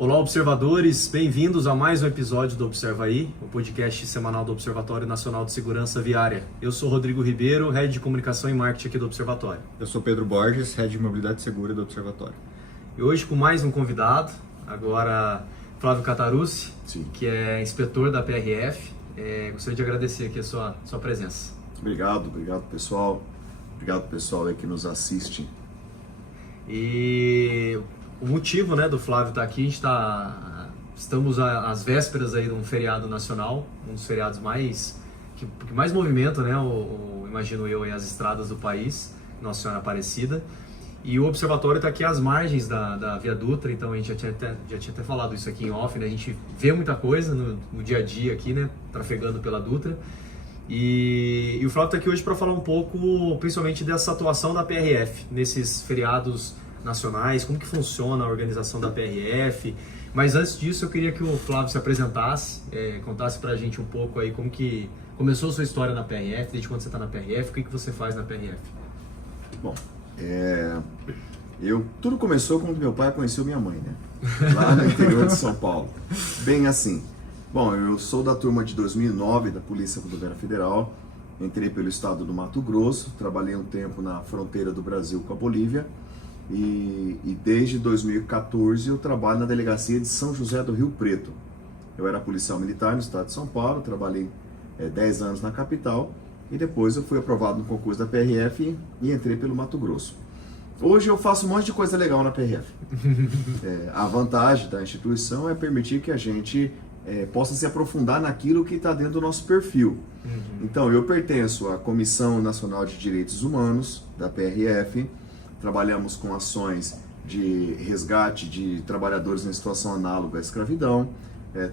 Olá, observadores, bem-vindos a mais um episódio do Observa Aí, o podcast semanal do Observatório Nacional de Segurança Viária. Eu sou Rodrigo Ribeiro, Head de Comunicação e Marketing aqui do Observatório. Eu sou Pedro Borges, Head de Mobilidade Segura do Observatório. E hoje com mais um convidado, agora Flávio Cataruzzi, que é inspetor da PRF. Gostaria de agradecer aqui a sua presença. Obrigado pessoal. Obrigado pessoal aí que nos assiste. E o motivo, do Flávio estar aqui, estamos às vésperas aí de um feriado nacional, um dos feriados que mais movimenta, imagino eu, as estradas do país, Nossa Senhora Aparecida. E o observatório está aqui às margens da Via Dutra, então a gente já tinha até falado isso aqui em off, A gente vê muita coisa no dia a dia aqui, trafegando pela Dutra. E o Flávio está aqui hoje para falar um pouco, principalmente dessa atuação da PRF, nesses feriados nacionais, como que funciona a organização da PRF. Mas antes disso, eu queria que o Flávio se apresentasse, contasse para a gente um pouco aí como que começou a sua história na PRF, desde quando você está na PRF, o que você faz na PRF? Bom, tudo começou quando meu pai conheceu minha mãe, lá no interior de São Paulo. Bem assim. Bom, eu sou da turma de 2009 da Polícia Rodoviária Federal, entrei pelo estado do Mato Grosso, trabalhei um tempo na fronteira do Brasil com a Bolívia e desde 2014 eu trabalho na delegacia de São José do Rio Preto. Eu era policial militar no estado de São Paulo, trabalhei 10 anos na capital e depois eu fui aprovado no concurso da PRF e entrei pelo Mato Grosso. Hoje eu faço um monte de coisa legal na PRF. A vantagem da instituição é permitir que a gente possa se aprofundar naquilo que está dentro do nosso perfil. Então, eu pertenço à Comissão Nacional de Direitos Humanos, da PRF, trabalhamos com ações de resgate de trabalhadores em situação análoga à escravidão,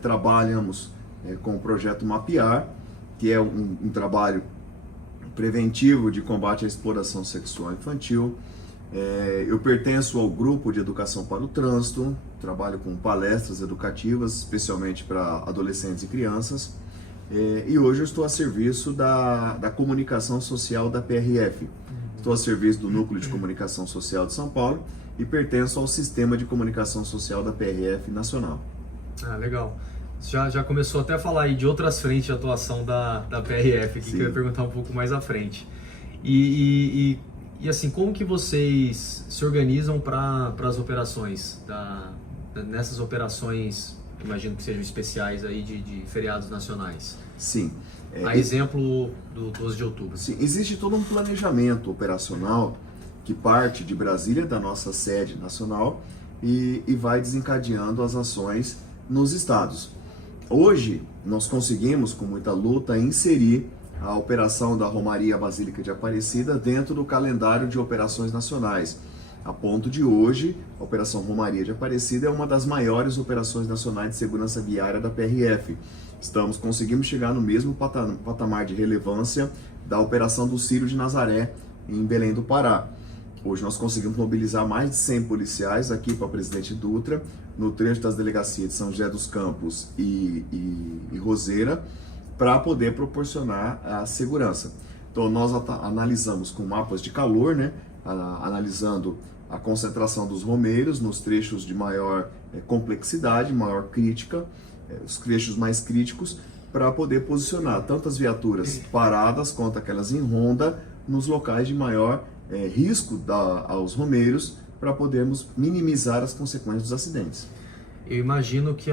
trabalhamos com o projeto Mapear, que é um trabalho preventivo de combate à exploração sexual infantil. Eu pertenço ao grupo de educação para o trânsito, trabalho com palestras educativas, especialmente para adolescentes e crianças, e hoje eu estou a serviço da comunicação social da PRF. Estou a serviço do Núcleo de Comunicação Social de São Paulo e pertenço ao Sistema de Comunicação Social da PRF Nacional. Ah, legal. Já começou até a falar aí de outras frentes de atuação da PRF, que eu ia perguntar um pouco mais à frente. E assim, como que vocês se organizam para as operações, nessas operações, imagino que sejam especiais aí de feriados nacionais? Sim. A exemplo do 12 de outubro. Sim, existe todo um planejamento operacional que parte de Brasília, da nossa sede nacional, e vai desencadeando as ações nos estados. Hoje, nós conseguimos, com muita luta, inserir a operação da Romaria Basílica de Aparecida dentro do calendário de operações nacionais. A ponto de hoje, a Operação Romaria de Aparecida é uma das maiores operações nacionais de segurança viária da PRF. Conseguimos chegar no mesmo patamar de relevância da Operação do Círio de Nazaré, em Belém do Pará. Hoje nós conseguimos mobilizar mais de 100 policiais aqui para Presidente Dutra, no trecho das delegacias de São José dos Campos e Roseira, para poder proporcionar a segurança. Então nós analisamos com mapas de calor, analisando a concentração dos romeiros nos trechos de maior complexidade, maior crítica, os trechos mais críticos, para poder posicionar tanto as viaturas paradas quanto aquelas em ronda nos locais de maior risco aos romeiros, para podermos minimizar as consequências dos acidentes. Eu imagino que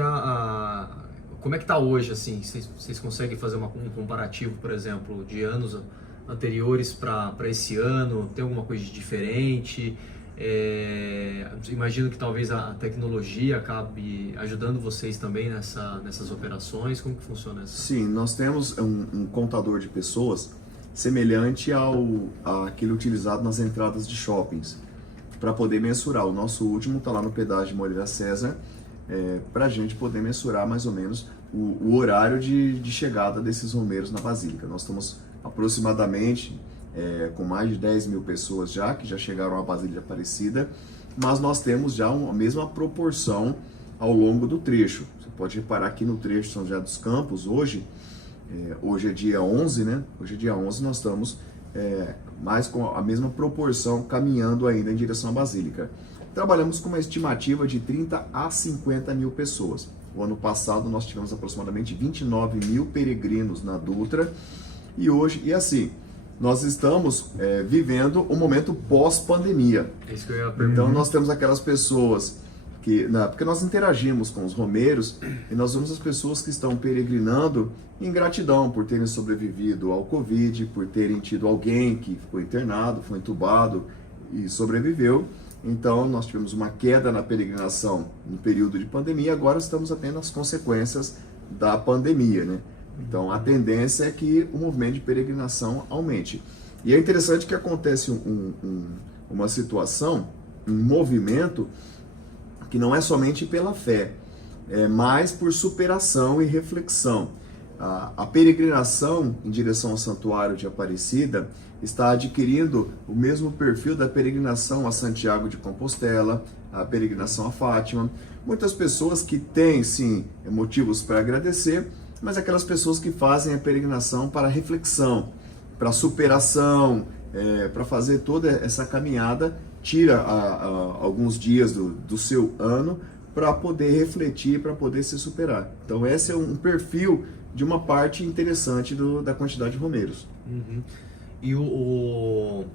como é que está hoje, assim? Vocês conseguem fazer um comparativo, por exemplo, de anos anteriores para esse ano? Tem alguma coisa de diferente? Imagino que talvez a tecnologia acabe ajudando vocês também nessas operações. Como que funciona isso? Sim, nós temos um contador de pessoas semelhante àquele utilizado nas entradas de shoppings, para poder mensurar. O nosso último está lá no pedágio de Moreira César, para a gente poder mensurar mais ou menos o horário de chegada desses romeiros na Basílica. Nós estamos aproximadamente com mais de 10 mil pessoas que já chegaram à Basílica de Aparecida, mas nós temos já a mesma proporção ao longo do trecho. Você pode reparar aqui no trecho de São José dos Campos, hoje é dia 11, Hoje é dia 11, nós estamos mais com a mesma proporção caminhando ainda em direção à Basílica. trabalhamos com uma estimativa de 30 a 50 mil pessoas. O ano passado nós tivemos aproximadamente 29 mil peregrinos na Dutra e hoje, e assim, nós estamos vivendo um momento pós-pandemia. Isso que eu ia perguntar. Então nós temos aquelas pessoas porque nós interagimos com os romeiros e nós vemos as pessoas que estão peregrinando em gratidão por terem sobrevivido ao Covid, por terem tido alguém que ficou internado, foi entubado e sobreviveu. Então nós tivemos uma queda na peregrinação no período de pandemia, agora estamos tendo as consequências da pandemia, né? Então a tendência é que o movimento de peregrinação aumente. E é interessante que acontece uma situação, um movimento que não é somente pela fé, é mais por superação e reflexão. A peregrinação em direção ao Santuário de Aparecida está adquirindo o mesmo perfil da peregrinação a Santiago de Compostela, a peregrinação a Fátima. Muitas pessoas que têm, sim, motivos para agradecer, mas aquelas pessoas que fazem a peregrinação para reflexão, para superação, para fazer toda essa caminhada, tira alguns dias do seu ano para poder refletir, para poder se superar. Então esse é um perfil de uma parte interessante da quantidade de romeiros. Uhum. E o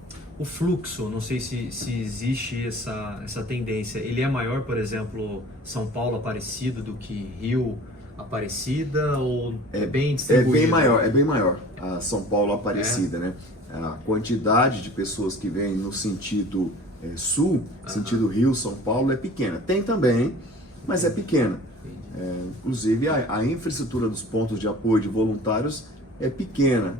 fluxo, não sei se existe essa tendência, ele é maior, por exemplo, São Paulo Aparecida do que Rio Aparecida, ou é bem distribuído? É bem maior a São Paulo Aparecida, né? A quantidade de pessoas que vêm no sentido sul, sentido Rio, São Paulo, é pequena. Tem também, mas é pequena. Inclusive a infraestrutura dos pontos de apoio de voluntários é pequena,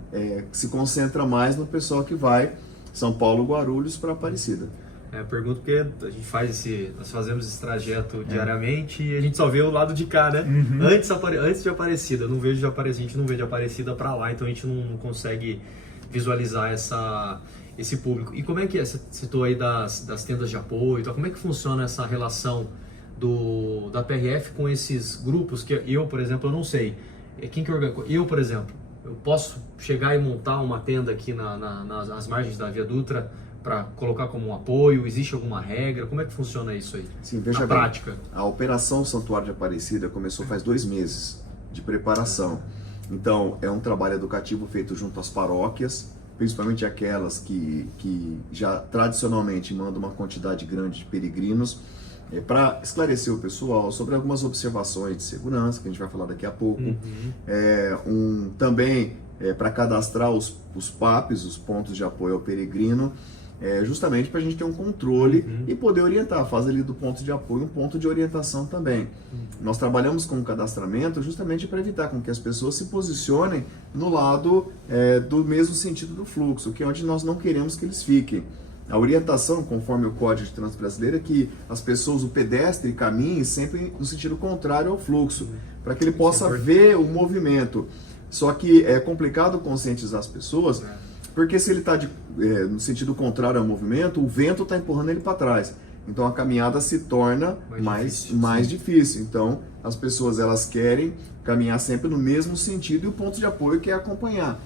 se concentra mais no pessoal que vai São Paulo, Guarulhos para Aparecida. Eu pergunto porque a gente nós fazemos esse trajeto diariamente e a gente só vê o lado de cá, né? Uhum. Antes de Aparecida, a gente não vê de Aparecida para lá, então a gente não consegue visualizar esse público. E como é que é? Você citou aí das tendas de apoio, então como é que funciona essa relação da PRF com esses grupos que eu, por exemplo, eu não sei. Quem que organiza? Eu, por exemplo, eu posso chegar e montar uma tenda aqui nas margens da Via Dutra para colocar como um apoio? Existe alguma regra? Como é que funciona isso aí? Sim, veja na bem, prática. A Operação Santuário de Aparecida começou faz 2 meses de preparação. Então, é um trabalho educativo feito junto às paróquias, principalmente aquelas que já tradicionalmente mandam uma quantidade grande de peregrinos, para esclarecer o pessoal sobre algumas observações de segurança, que a gente vai falar daqui a pouco. Também para cadastrar os PAPs, os pontos de apoio ao peregrino, justamente para a gente ter um controle e poder orientar, fazer ali do ponto de apoio um ponto de orientação também. Nós trabalhamos com o cadastramento justamente para evitar com que as pessoas se posicionem no lado do mesmo sentido do fluxo, que é onde nós não queremos que eles fiquem. A orientação, conforme o Código de Trânsito Brasileiro, é que as pessoas, o pedestre, caminhem sempre no sentido contrário ao fluxo, para que ele possa ver o movimento. Só que é complicado conscientizar as pessoas, porque se ele está no sentido contrário ao movimento, o vento está empurrando ele para trás. Então a caminhada se torna mais difícil. Então as pessoas elas querem caminhar sempre no mesmo sentido e o ponto de apoio quer acompanhar.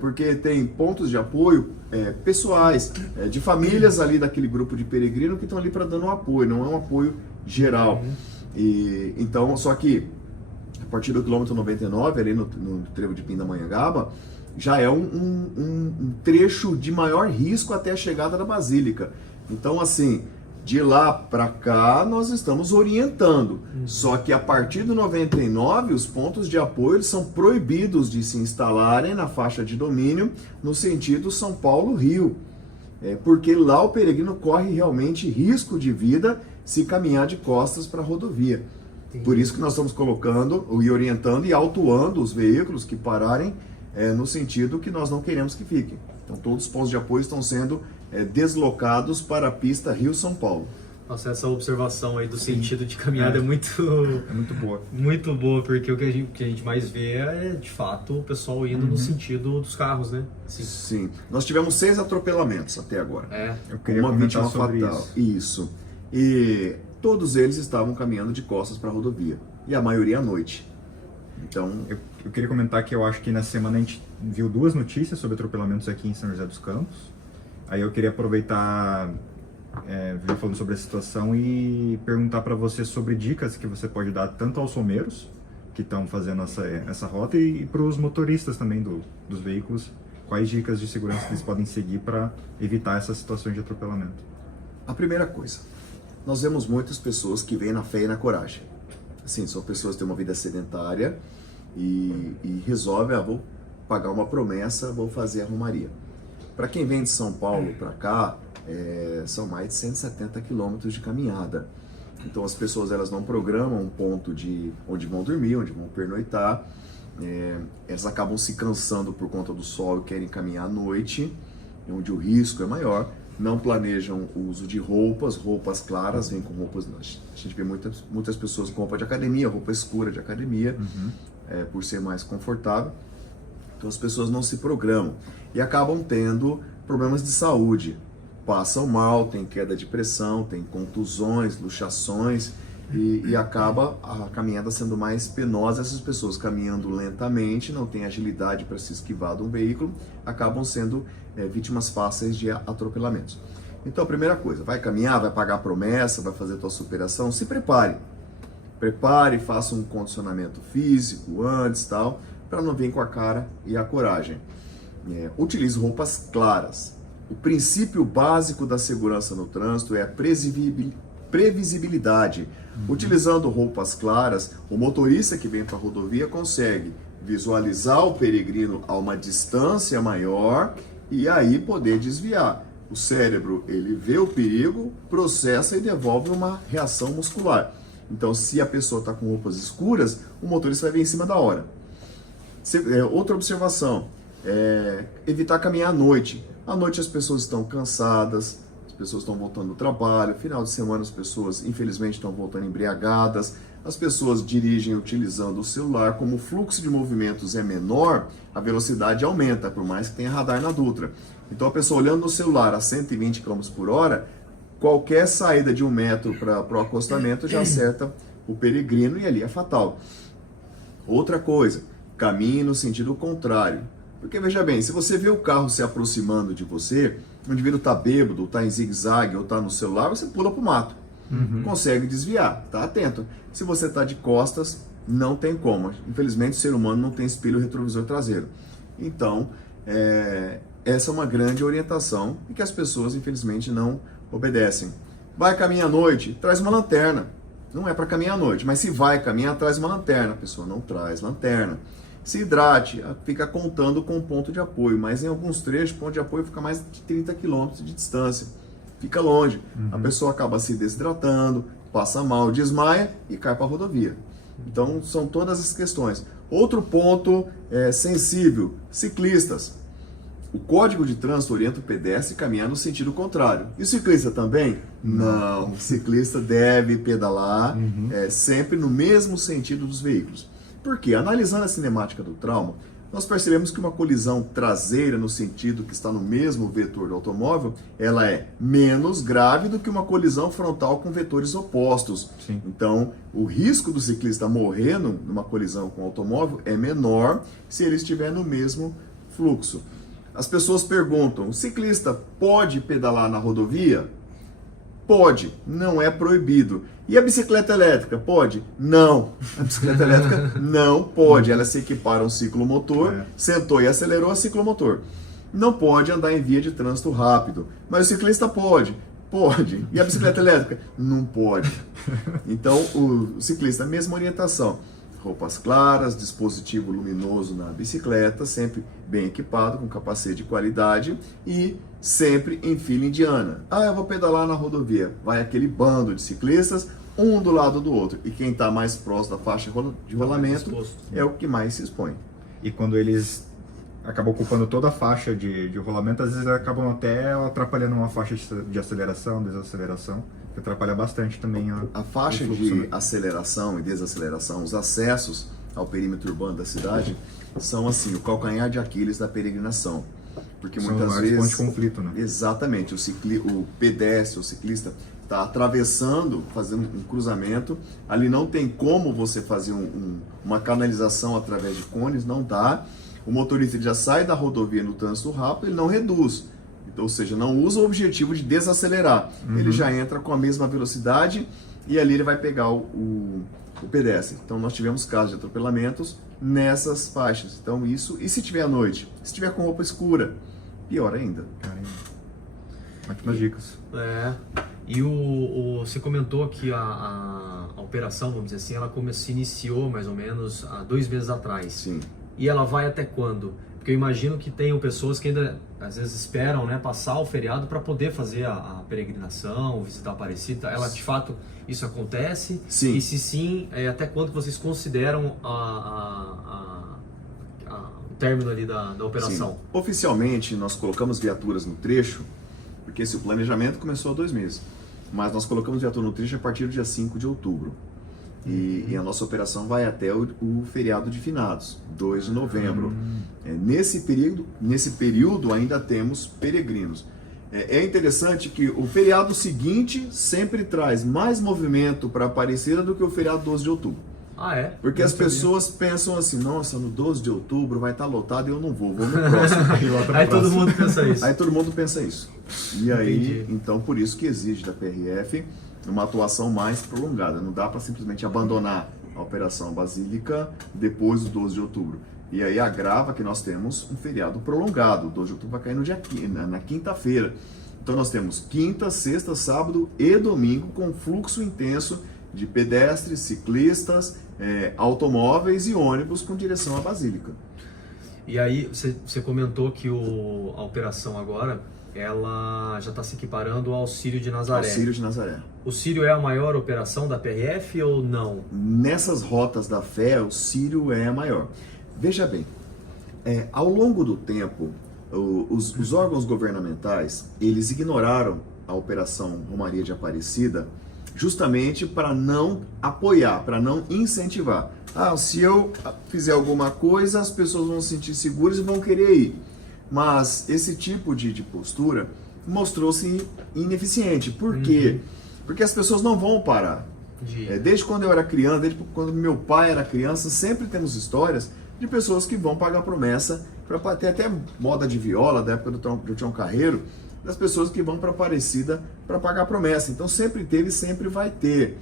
Porque tem pontos de apoio pessoais, de famílias ali daquele grupo de peregrino que estão ali para dar um apoio, não é um apoio geral. Então, só que a partir do quilômetro 99, ali no trevo de Pindamonhangaba, já é um trecho de maior risco até a chegada da Basílica. Então, assim, de lá para cá nós estamos orientando. Só que a partir do 99, os pontos de apoio eles são proibidos de se instalarem na faixa de domínio no sentido São Paulo-Rio. Porque lá o peregrino corre realmente risco de vida se caminhar de costas para a rodovia. Por isso que nós estamos colocando e orientando e autuando os veículos que pararem no sentido que nós não queremos que fiquem. Então todos os pontos de apoio estão sendo deslocados para a pista Rio-São Paulo. Nossa, essa observação aí do sentido de caminhada é muito boa. Muito boa, porque o que a gente mais vê é, de fato, o pessoal indo no sentido dos carros, né? Sim. Nós tivemos 6 atropelamentos até agora. Eu queria uma comentar vítima sobre fatal. Isso. E todos eles estavam caminhando de costas para a rodovia. E a maioria à noite. Então, eu queria comentar que eu acho que na semana a gente viu 2 notícias sobre atropelamentos aqui em São José dos Campos. Aí eu queria aproveitar vir falando sobre a situação e perguntar para você sobre dicas que você pode dar tanto aos someiros que estão fazendo essa rota e para os motoristas também dos veículos. Quais dicas de segurança eles podem seguir para evitar essas situações de atropelamento? A primeira coisa, nós vemos muitas pessoas que vêm na fé e na coragem. Assim, são pessoas que têm uma vida sedentária e resolvem, vou pagar uma promessa, vou fazer a romaria. Para quem vem de São Paulo para cá, são mais de 170 quilômetros de caminhada. Então as pessoas elas não programam um ponto de onde vão dormir, onde vão pernoitar. Elas acabam se cansando por conta do sol e querem caminhar à noite, onde o risco é maior. Não planejam o uso de roupas claras, vêm com roupas... A gente vê muitas pessoas com roupa de academia, roupa escura de academia, por ser mais confortável. Então as pessoas não se programam e acabam tendo problemas de saúde. Passam mal, tem queda de pressão, tem contusões, luxações e acaba a caminhada sendo mais penosa. Essas pessoas caminhando lentamente, não têm agilidade para se esquivar de um veículo, acabam sendo vítimas fáceis de atropelamentos. Então a primeira coisa, vai caminhar, vai pagar a promessa, vai fazer a tua superação, se prepare. Prepare, faça um condicionamento físico antes, tal, para não vir com a cara e a coragem. Utilize roupas claras. O princípio básico da segurança no trânsito é a previsibilidade. Utilizando roupas claras, o motorista que vem para a rodovia consegue visualizar o peregrino a uma distância maior e aí poder desviar. O cérebro, ele vê o perigo, processa e devolve uma reação muscular. Então, se a pessoa está com roupas escuras, o motorista vai vir em cima da hora. Outra observação, evitar caminhar à noite. À noite as pessoas estão cansadas, as pessoas estão voltando do trabalho, final de semana as pessoas infelizmente estão voltando embriagadas, as pessoas dirigem utilizando o celular, como o fluxo de movimentos é menor, a velocidade aumenta, por mais que tenha radar na Dutra. Então a pessoa olhando no celular a 120 km por hora, qualquer saída de 1 metro para o acostamento já acerta o peregrino e ali é fatal. Outra coisa, caminhe no sentido contrário. Porque veja bem, se você vê o carro se aproximando de você, o indivíduo está bêbado, está em zigue-zague ou está no celular, você pula para o mato. Consegue desviar, está atento. Se você está de costas, não tem como. Infelizmente o ser humano não tem espelho retrovisor traseiro. Então, essa é uma grande orientação e que as pessoas infelizmente não obedecem. Vai caminhar à noite, traz uma lanterna. Não é para caminhar à noite, mas se vai caminhar, traz uma lanterna. A pessoa não traz lanterna. Se hidrate, fica contando com ponto de apoio, mas em alguns trechos o ponto de apoio fica mais de 30 km de distância. Fica longe. A pessoa acaba se desidratando, passa mal, desmaia e cai para a rodovia. Então são todas as questões. Outro ponto sensível, ciclistas. O Código de Trânsito orienta o pedestre a caminhar no sentido contrário. E o ciclista também? Não. O ciclista deve pedalar sempre no mesmo sentido dos veículos. Porque, analisando a cinemática do trauma, nós percebemos que uma colisão traseira no sentido que está no mesmo vetor do automóvel, ela é menos grave do que uma colisão frontal com vetores opostos. Sim. Então, o risco do ciclista morrer numa colisão com o automóvel é menor se ele estiver no mesmo fluxo. As pessoas perguntam, o ciclista pode pedalar na rodovia? Pode, não é proibido. E a bicicleta elétrica, pode? Não. A bicicleta elétrica não pode. Ela se equipara a um ciclomotor, sentou e acelerou a ciclomotor. Não pode andar em via de trânsito rápido. Mas o ciclista pode? Pode. E a bicicleta elétrica? Não pode. Então, o ciclista, mesma orientação. Roupas claras, dispositivo luminoso na bicicleta, sempre bem equipado, com capacete de qualidade e sempre em fila indiana. Eu vou pedalar na rodovia. Vai aquele bando de ciclistas, um do lado do outro. E quem está mais próximo da faixa de rolamento é o que mais se expõe. E quando eles acabam ocupando toda a faixa de rolamento, às vezes acabam até atrapalhando uma faixa de aceleração, desaceleração, que atrapalha bastante também a faixa fluxo, de né? aceleração e desaceleração, os acessos ao perímetro urbano da cidade são assim, o calcanhar de Aquiles da peregrinação. Porque São muitas vários vezes... pontos de conflito, né? Exatamente, o pedestre, o ciclista, está atravessando, fazendo um cruzamento, ali não tem como você fazer uma canalização através de cones, não dá. O motorista já sai da rodovia no trânsito rápido, ele não reduz. Então, ou seja, não usa o objetivo de desacelerar. Ele já entra com a mesma velocidade e ali ele vai pegar o pedestre. Então, nós tivemos casos de atropelamentos nessas faixas. Então, isso... E se tiver à noite? Se tiver com roupa escura? Pior ainda. Caramba. Ótimas dicas. E você comentou que a operação, vamos dizer assim, ela se iniciou mais ou menos há 2 meses atrás. Sim. E ela vai até quando? Porque eu imagino que tenham pessoas que ainda, às vezes, esperam, né, passar o feriado para poder fazer a peregrinação, visitar a Aparecida. Ela, de fato, isso acontece? Sim. E se sim, até quando vocês consideram o término ali da operação? Sim. Oficialmente, nós colocamos viaturas no trecho, porque esse planejamento começou há 2 meses. Mas nós colocamos viatura no trecho a partir do dia 5 de outubro. E a nossa operação vai até o feriado de finados, 2 de novembro. Nesse período ainda temos peregrinos. É interessante que o feriado seguinte sempre traz mais movimento para Aparecida do que o feriado 12 de outubro. Ah, é? Porque as pessoas pensam assim, nossa, no 12 de outubro vai estar lotado e eu não vou no próximo. Aí todo mundo pensa isso. Aí todo mundo pensa isso. E aí, Entendi. então por isso que exige da PRF uma atuação mais prolongada. Não dá para simplesmente abandonar a Operação Basílica depois do 12 de outubro. E aí agrava que nós temos um feriado prolongado. O 12 de outubro vai cair no dia, na quinta-feira. Então nós temos quinta, sexta, sábado e domingo com fluxo intenso de pedestres, ciclistas, automóveis e ônibus com direção à Basílica. E aí, você comentou que a operação agora, ela já está se equiparando ao Círio de Nazaré. Auxílio de Nazaré. O Círio é a maior operação da PRF ou não? Nessas rotas da fé, o Círio é a maior. Veja bem, ao longo do tempo, os órgãos governamentais, eles ignoraram a Operação Romaria de Aparecida justamente para não apoiar, para não incentivar. Se eu fizer alguma coisa, as pessoas vão se sentir seguras e vão querer ir. Mas esse tipo de postura mostrou-se ineficiente. Por quê? Porque as pessoas não vão parar. Desde quando eu era criança, desde quando meu pai era criança, sempre temos histórias de pessoas que vão pagar promessa, para ter até moda de viola, da época do Tião Carreiro, das pessoas que vão para Aparecida para pagar promessa. Então sempre teve e sempre vai ter.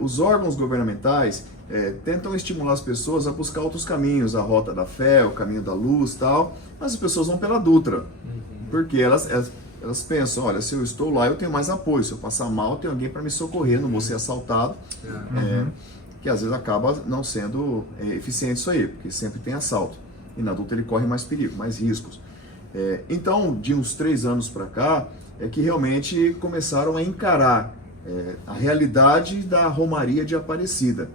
Os órgãos governamentais tentam estimular as pessoas a buscar outros caminhos, a Rota da Fé, o Caminho da Luz e tal, mas as pessoas vão pela Dutra, porque elas pensam, olha, se eu estou lá eu tenho mais apoio, se eu passar mal tem alguém para me socorrer, não vou ser assaltado, que às vezes acaba não sendo eficiente isso aí, porque sempre tem assalto, e na Dutra ele corre mais perigo, mais riscos. Então, de uns 3 anos para cá, é que realmente começaram a encarar a realidade da Romaria de Aparecida.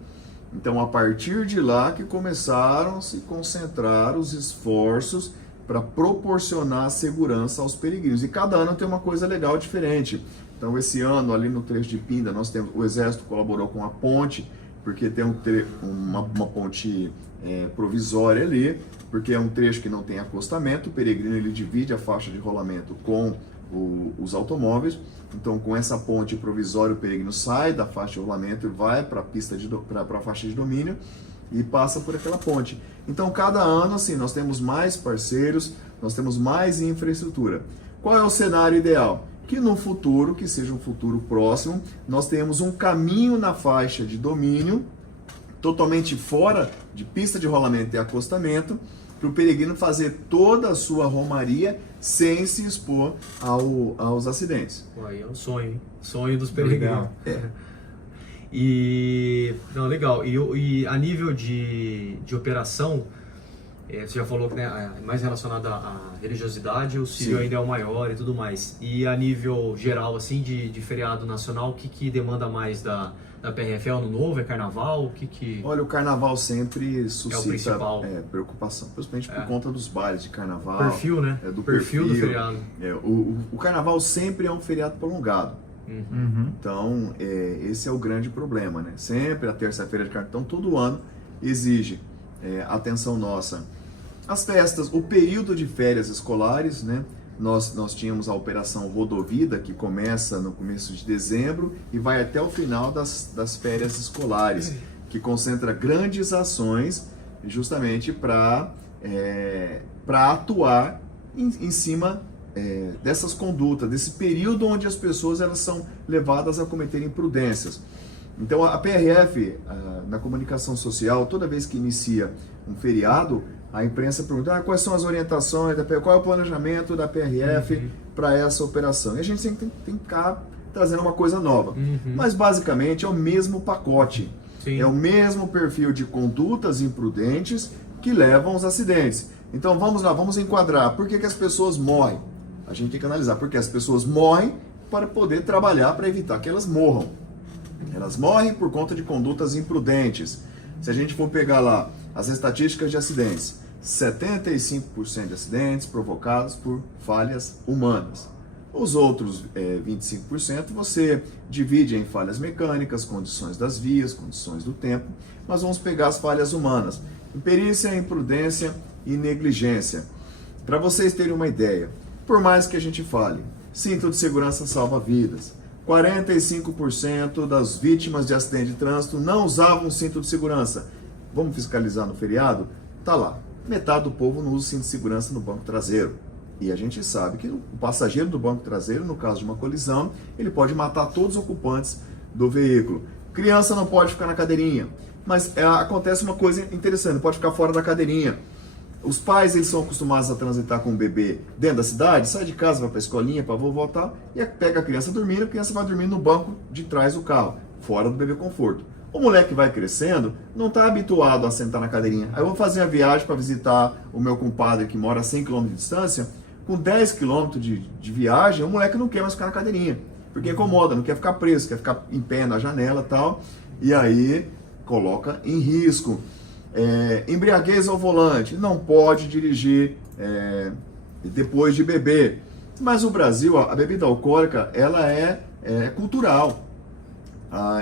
Então, a partir de lá que começaram a se concentrar os esforços para proporcionar segurança aos peregrinos. E cada ano tem uma coisa legal diferente. Então, esse ano, ali no trecho de Pinda, nós temos, o Exército colaborou com a ponte, porque tem uma ponte provisória ali, porque é um trecho que não tem acostamento. O peregrino ele divide a faixa de rolamento com os automóveis. Então, com essa ponte provisória, o peregrino sai da faixa de rolamento e vai para a faixa de domínio e passa por aquela ponte. Então, cada ano, assim, nós temos mais parceiros, nós temos mais infraestrutura. Qual é o cenário ideal? Que no futuro, que seja um futuro próximo, nós tenhamos um caminho na faixa de domínio, totalmente fora de pista de rolamento e acostamento, para o peregrino fazer toda a sua romaria sem se expor aos acidentes. Aí é um sonho, hein? Sonho dos peregrinos. Legal. Legal. E a nível de operação, você já falou que mais relacionado à religiosidade, o Círio Sim. ainda é o maior e tudo mais. E a nível geral, assim, de feriado nacional, o que demanda mais da PRF? É Ano Novo? É Carnaval? Olha, o Carnaval sempre suscita principal. preocupação, principalmente por conta dos bailes de Carnaval. Perfil, né? Do perfil do feriado. O Carnaval sempre é um feriado prolongado. Então, esse é o grande problema, né? Sempre a terça-feira de Carnaval. Então, todo ano exige atenção nossa. As festas, o período de férias escolares, né? Nós tínhamos a Operação Rodovida, que começa no começo de dezembro e vai até o final das férias escolares, que concentra grandes ações justamente para atuar em cima dessas condutas, desse período onde as pessoas elas são levadas a cometerem imprudências. Então a PRF, na comunicação social, toda vez que inicia um feriado, a imprensa pergunta quais são as orientações, qual é o planejamento da PRF para essa operação. E a gente sempre tem que ficar trazendo uma coisa nova. Mas basicamente é o mesmo pacote. Sim. É o mesmo perfil de condutas imprudentes que levam aos acidentes. Então vamos lá, vamos enquadrar. Por que as pessoas morrem? A gente tem que analisar porque as pessoas morrem para poder trabalhar para evitar que elas morram. Elas morrem por conta de condutas imprudentes. Se a gente for pegar lá as estatísticas de acidentes, 75% de acidentes provocados por falhas humanas. Os outros 25% você divide em falhas mecânicas, condições das vias, condições do tempo, mas vamos pegar as falhas humanas. Imperícia, imprudência e negligência. Para vocês terem uma ideia, por mais que a gente fale, cinto de segurança salva vidas, 45% das vítimas de acidente de trânsito não usavam cinto de segurança. Vamos fiscalizar no feriado? Tá lá. Metade do povo não usa cinto de segurança no banco traseiro. E a gente sabe que o passageiro do banco traseiro, no caso de uma colisão, ele pode matar todos os ocupantes do veículo. Criança não pode ficar na cadeirinha. Mas acontece uma coisa interessante, não pode ficar fora da cadeirinha. Os pais, eles são acostumados a transitar com o bebê dentro da cidade, sai de casa, vai para a escolinha, para vovó e tal, e pega a criança dormindo, a criança vai dormir no banco de trás do carro, fora do bebê conforto. O moleque vai crescendo, não está habituado a sentar na cadeirinha. Aí eu vou fazer a viagem para visitar o meu compadre que mora a 100 km de distância, com 10 km de viagem, o moleque não quer mais ficar na cadeirinha, porque incomoda, não quer ficar preso, quer ficar em pé na janela e tal, e aí coloca em risco. Embriaguez ao volante, não pode dirigir depois de beber. Mas o Brasil, a bebida alcoólica, ela é cultural.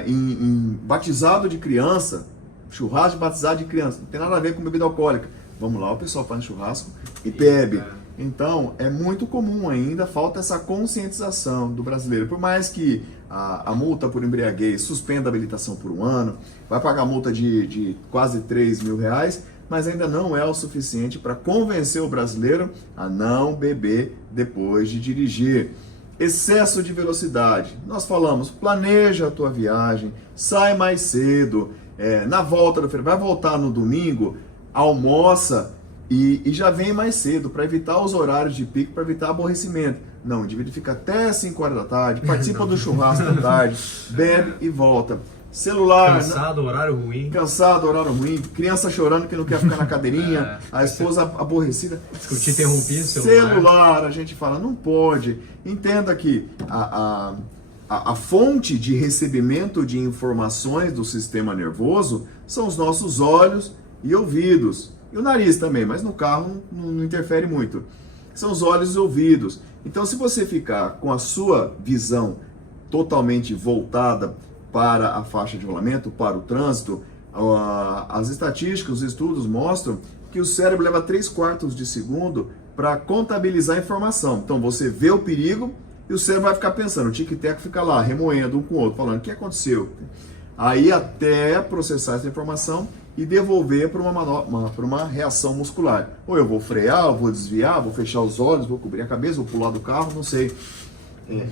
Em batizado de criança, churrasco de batizado de criança, não tem nada a ver com bebida alcoólica. Vamos lá, o pessoal faz churrasco e bebe. Então, é muito comum ainda, falta essa conscientização do brasileiro. Por mais que a multa por embriaguez suspenda a habilitação por 1 ano, vai pagar multa de quase 3 mil reais, mas ainda não é o suficiente para convencer o brasileiro a não beber depois de dirigir. Excesso de velocidade. Nós falamos, planeja a tua viagem, sai mais cedo, na volta do feriado, vai voltar no domingo, almoça e já vem mais cedo para evitar os horários de pico, para evitar aborrecimento. Não, o indivíduo fica até 5 horas da tarde, participa do churrasco da tarde, bebe e volta. Celular... Cansado, horário ruim. Cansado, horário ruim. Criança chorando que não quer ficar na cadeirinha. A esposa aborrecida. Discutir, interromper o celular. A gente fala, não pode. Entenda que a fonte de recebimento de informações do sistema nervoso são os nossos olhos e ouvidos. E o nariz também, mas no carro não interfere muito. São os olhos e ouvidos. Então, se você ficar com a sua visão totalmente voltada para a faixa de rolamento, para o trânsito, as estatísticas, os estudos mostram que o cérebro leva 3/4 de segundo para contabilizar a informação. Então, você vê o perigo e o cérebro vai ficar pensando, o tic-tac fica lá, remoendo um com o outro, falando, o que aconteceu? Aí, até processar essa informação e devolver para uma reação muscular. Ou eu vou frear, eu vou desviar, vou fechar os olhos, vou cobrir a cabeça, vou pular do carro, não sei.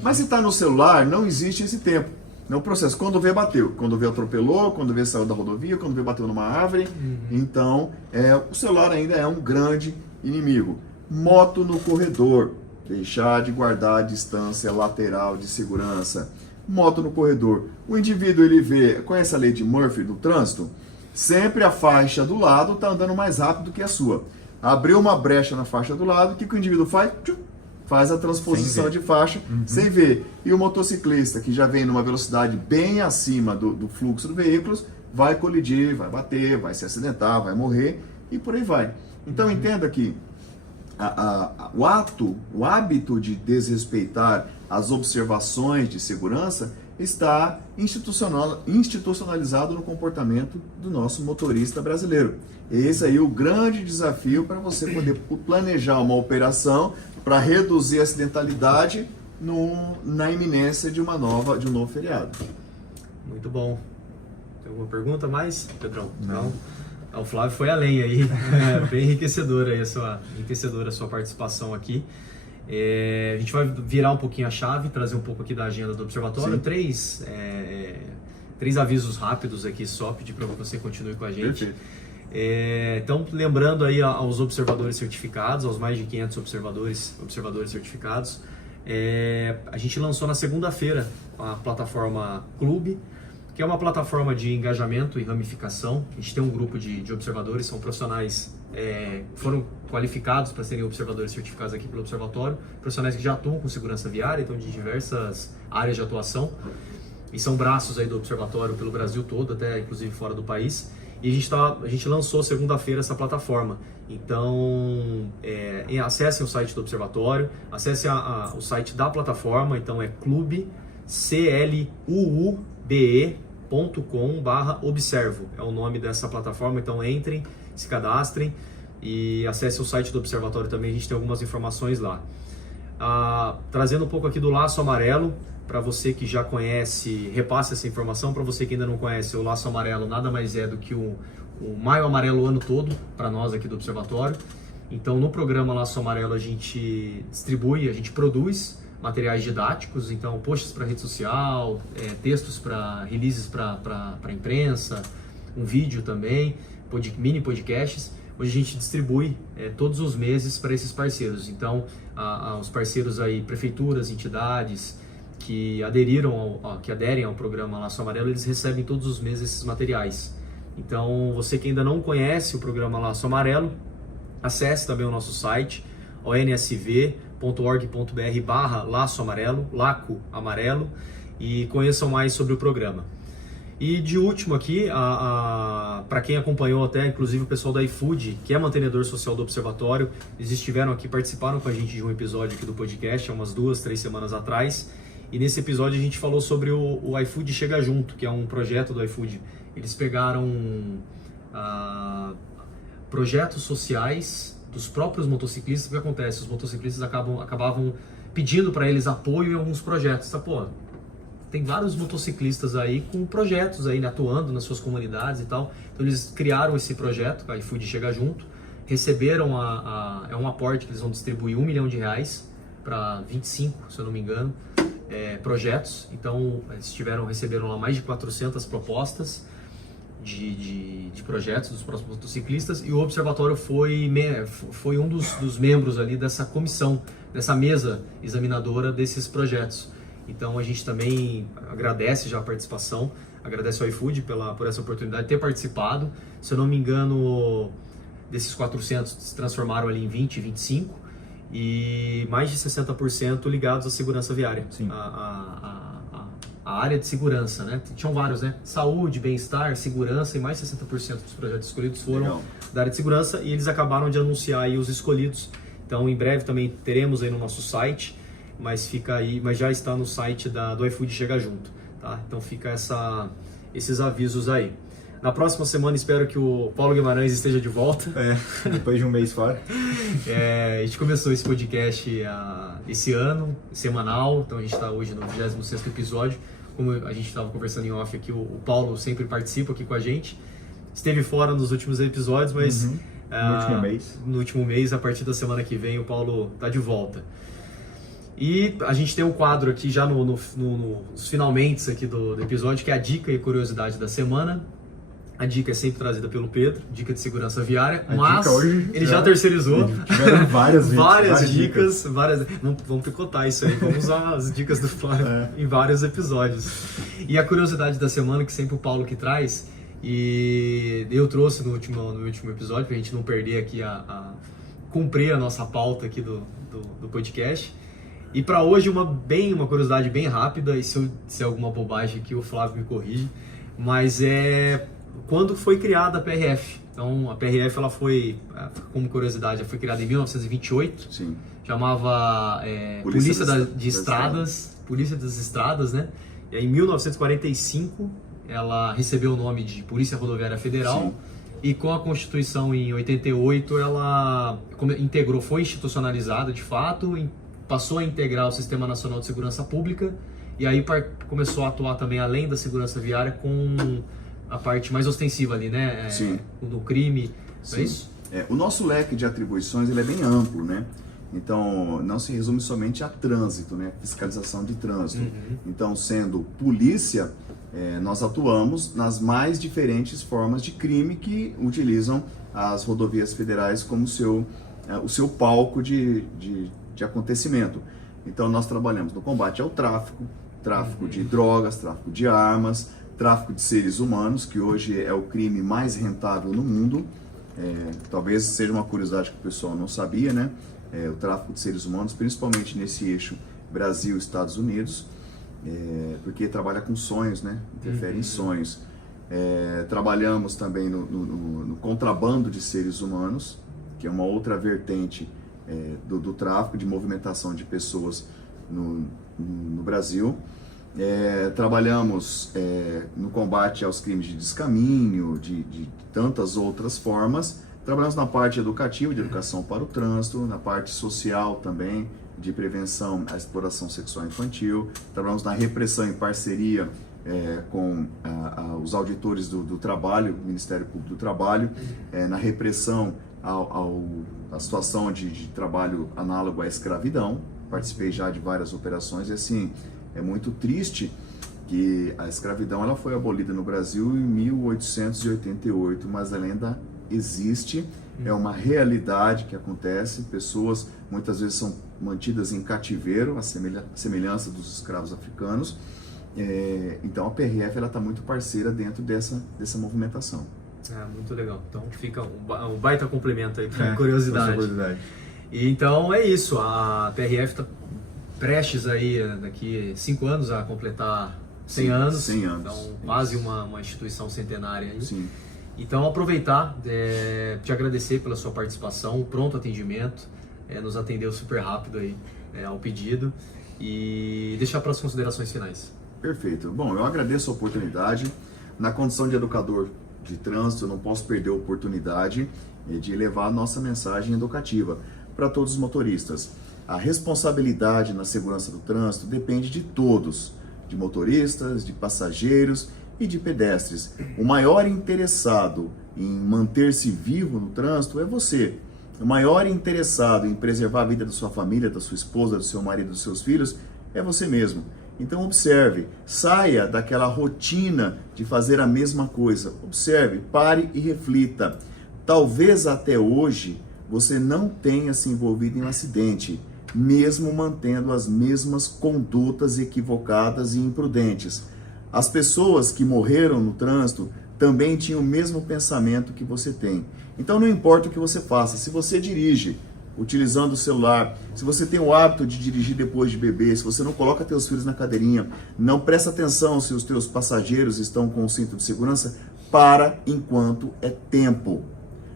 Mas se está no celular, não existe esse tempo. É um processo. Quando vê, bateu. Quando vê, atropelou. Quando vê, saiu da rodovia. Quando vê, bateu numa árvore. Então, o celular ainda é um grande inimigo. Moto no corredor. Deixar de guardar a distância lateral de segurança. Moto no corredor. O indivíduo, ele vê... Conhece a lei de Murphy do trânsito? Sempre a faixa do lado está andando mais rápido do que a sua. Abriu uma brecha na faixa do lado, o que o indivíduo faz? Faz a transposição de faixa sem ver. E o motociclista, que já vem numa velocidade bem acima do fluxo do veículo, vai colidir, vai bater, vai se acidentar, vai morrer e por aí vai. Então entenda que o hábito de desrespeitar as observações de segurança está institucionalizado no comportamento do nosso motorista brasileiro. Esse aí é o grande desafio para você poder planejar uma operação para reduzir a acidentalidade na iminência de um novo feriado. Muito bom. Tem alguma pergunta mais, Pedrão? Não. O Flávio foi além aí. Bem enriquecedora a sua participação aqui. A gente vai virar um pouquinho a chave, trazer um pouco aqui da agenda do Observatório. Sim. Três avisos rápidos aqui só, pedir para que você continue com a gente. Perfeito. Então, lembrando aí aos observadores certificados, aos mais de 500 observadores certificados, a gente lançou na segunda-feira a plataforma Clube, que é uma plataforma de engajamento e ramificação. A gente tem um grupo de observadores, são profissionais que foram qualificados para serem observadores certificados aqui pelo Observatório, profissionais que já atuam com segurança viária, então de diversas áreas de atuação, e são braços aí do Observatório pelo Brasil todo, até inclusive fora do país. E a gente lançou segunda-feira essa plataforma. Então, acessem o site do Observatório, acessem o site da plataforma, então é clube, clube.com/observo, é o nome dessa plataforma. Então entrem, se cadastrem e acessem o site do Observatório também, a gente tem algumas informações lá. Trazendo um pouco aqui do Laço Amarelo, para você que já conhece, repasse essa informação. Para você que ainda não conhece, o Laço Amarelo nada mais é do que o Maio Amarelo o ano todo, para nós aqui do Observatório. Então, no programa Laço Amarelo, a gente distribui, a gente produz materiais didáticos, então posts para rede social, textos para releases para imprensa, um vídeo também, mini podcasts, onde a gente distribui todos os meses para esses parceiros. Então, os parceiros aí, prefeituras, entidades que aderem ao programa Laço Amarelo, eles recebem todos os meses esses materiais. Então, você que ainda não conhece o programa Laço Amarelo, acesse também o nosso site, onsv.org.br/laço amarelo, laco amarelo, e conheçam mais sobre o programa. E de último aqui, para quem acompanhou até, inclusive o pessoal da iFood, que é mantenedor social do Observatório, eles estiveram aqui, participaram com a gente de um episódio aqui do podcast, há umas 2-3 semanas atrás, e nesse episódio a gente falou sobre o iFood Chega Junto, que é um projeto do iFood. Eles pegaram projetos sociais dos próprios motociclistas. O que acontece? Os motociclistas acabavam pedindo para eles apoio em alguns projetos. Tem vários motociclistas aí com projetos aí, né, atuando nas suas comunidades e tal. Então eles criaram esse projeto, a iFood Chega Junto, receberam é um aporte que eles vão distribuir R$1 milhão para 25, se eu não me engano, projetos. Então eles receberam lá mais de 400 propostas de projetos dos próximos motociclistas, e o Observatório foi um dos membros ali dessa comissão, dessa mesa examinadora desses projetos. Então a gente também agradece já a participação, agradece ao iFood por essa oportunidade de ter participado. Se eu não me engano, desses 400 se transformaram ali em 20, 25, e mais de 60% ligados à segurança viária. Sim. A área de segurança, né? Tinham vários, né? Saúde, bem-estar, segurança, e mais de 60% dos projetos escolhidos foram da área de segurança, e eles acabaram de anunciar aí os escolhidos. Então, em breve também teremos aí no nosso site, mas já está no site do iFood Chega Junto, tá? Então fica esses avisos aí. Na próxima semana espero que o Paulo Guimarães esteja de volta. Depois de um mês fora. A gente começou esse podcast esse ano, semanal, então a gente está hoje no 26º episódio. Como a gente estava conversando em off aqui, o Paulo sempre participa aqui com a gente. Esteve fora nos últimos episódios, mas no último mês, a partir da semana que vem, o Paulo está de volta. E a gente tem um quadro aqui já nos finalmente aqui do episódio, que é a dica e curiosidade da semana. A dica é sempre trazida pelo Pedro, dica de segurança viária, mas ele já terceirizou. Tiveram várias dicas. Vamos picotar isso aí, vamos usar as dicas do Flávio em vários episódios. E a curiosidade da semana, que sempre o Paulo que traz, e eu trouxe no último episódio, para a gente não perder aqui cumprir a nossa pauta aqui do podcast. E para hoje, uma curiosidade bem rápida, e se eu disser alguma bobagem aqui, o Flávio me corrige, mas quando foi criada a PRF. Então, a PRF, ela foi, como curiosidade, ela foi criada em 1928. Sim. Chamava Polícia das Estradas, né? E aí, em 1945, ela recebeu o nome de Polícia Rodoviária Federal. Sim. E com a Constituição, em 88, ela foi institucionalizada de fato, passou a integrar o Sistema Nacional de Segurança Pública, e aí começou a atuar também, além da segurança viária, com a parte mais ostensiva ali, né? Sim. Do crime, não é isso? O nosso leque de atribuições ele é bem amplo, né? Então, não se resume somente a trânsito, né? Fiscalização de trânsito. Então, sendo polícia, nós atuamos nas mais diferentes formas de crime que utilizam as rodovias federais como o seu palco de acontecimento. Então, nós trabalhamos no combate ao tráfico de drogas, tráfico de armas, tráfico de seres humanos, que hoje é o crime mais rentável no mundo. Talvez seja uma curiosidade que o pessoal não sabia, né? O tráfico de seres humanos, principalmente nesse eixo Brasil-Estados Unidos, porque trabalha com sonhos, né? Interfere em sonhos. Trabalhamos também no contrabando de seres humanos, que é uma outra vertente do tráfico, de movimentação de pessoas no Brasil. Trabalhamos no combate aos crimes de descaminho, de tantas outras formas. Trabalhamos na parte educativa, de educação para o trânsito, na parte social também, de prevenção à exploração sexual infantil. Trabalhamos na repressão em parceria com os auditores do trabalho, Ministério Público do Trabalho, na repressão à situação de trabalho análogo à escravidão. Participei já de várias operações e assim, é muito triste que a escravidão ela foi abolida no Brasil em 1888, mas ela ainda existe, é uma realidade que acontece, pessoas muitas vezes são mantidas em cativeiro, a semelhança dos escravos africanos, então a PRF está muito parceira dentro dessa movimentação. Muito legal, então fica um baita complemento aí para curiosidade. E então é isso, a PRF está prestes aí daqui 5 anos a completar 100 anos, 100 anos. Então quase uma instituição centenária aí. Sim. Então aproveitar, te agradecer pela sua participação, o pronto atendimento, nos atendeu super rápido aí ao pedido e deixar para as considerações finais. Perfeito. Bom, eu agradeço a oportunidade. Na condição de educador de trânsito, eu não posso perder a oportunidade de levar a nossa mensagem educativa para todos os motoristas. A responsabilidade na segurança do trânsito depende de todos, de motoristas, de passageiros e de pedestres. O maior interessado em manter-se vivo no trânsito é você. O maior interessado em preservar a vida da sua família, da sua esposa, do seu marido, dos seus filhos, é você mesmo. Então observe, saia daquela rotina de fazer a mesma coisa. Observe, pare e reflita. Talvez até hoje você não tenha se envolvido em um acidente, mesmo mantendo as mesmas condutas equivocadas e imprudentes. As pessoas que morreram no trânsito também tinham o mesmo pensamento que você tem. Então não importa o que você faça, se você dirige utilizando o celular, se você tem o hábito de dirigir depois de beber, se você não coloca teus filhos na cadeirinha, não presta atenção se os teus passageiros estão com o cinto de segurança, para enquanto é tempo.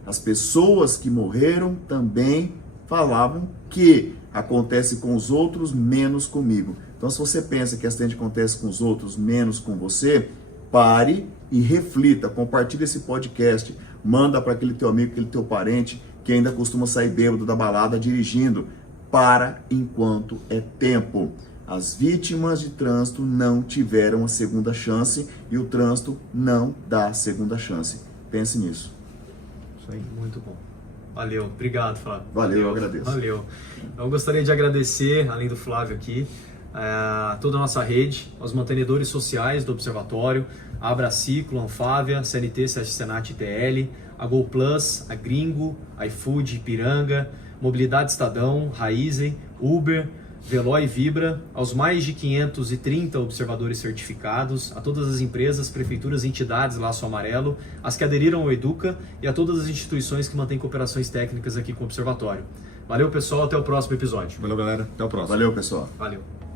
As pessoas que morreram também falavam que acontece com os outros menos comigo. Então se você pensa que acidente acontece com os outros menos com você, pare e reflita, compartilhe esse podcast, manda para aquele teu amigo, aquele teu parente que ainda costuma sair bêbado da balada dirigindo. Para enquanto é tempo. As vítimas de trânsito não tiveram a segunda chance e o trânsito não dá a segunda chance. Pense nisso. Isso aí, muito bom. Valeu, obrigado, Flávio. Valeu, eu agradeço. Valeu. Eu gostaria de agradecer, além do Flávio aqui, toda a nossa rede, aos mantenedores sociais do Observatório, a Abraciclo, a Anfávia, CNT, Senat ITL, a Gol Plus, a Gringo, a iFood, Ipiranga, Mobilidade Estadão, Raizen, Uber, Veloy Vibra, aos mais de 530 observadores certificados, a todas as empresas, prefeituras e entidades Laço Amarelo, as que aderiram ao Educa e a todas as instituições que mantêm cooperações técnicas aqui com o Observatório. Valeu, pessoal, até o próximo episódio. Valeu, galera. Até o próximo. Valeu, pessoal. Valeu.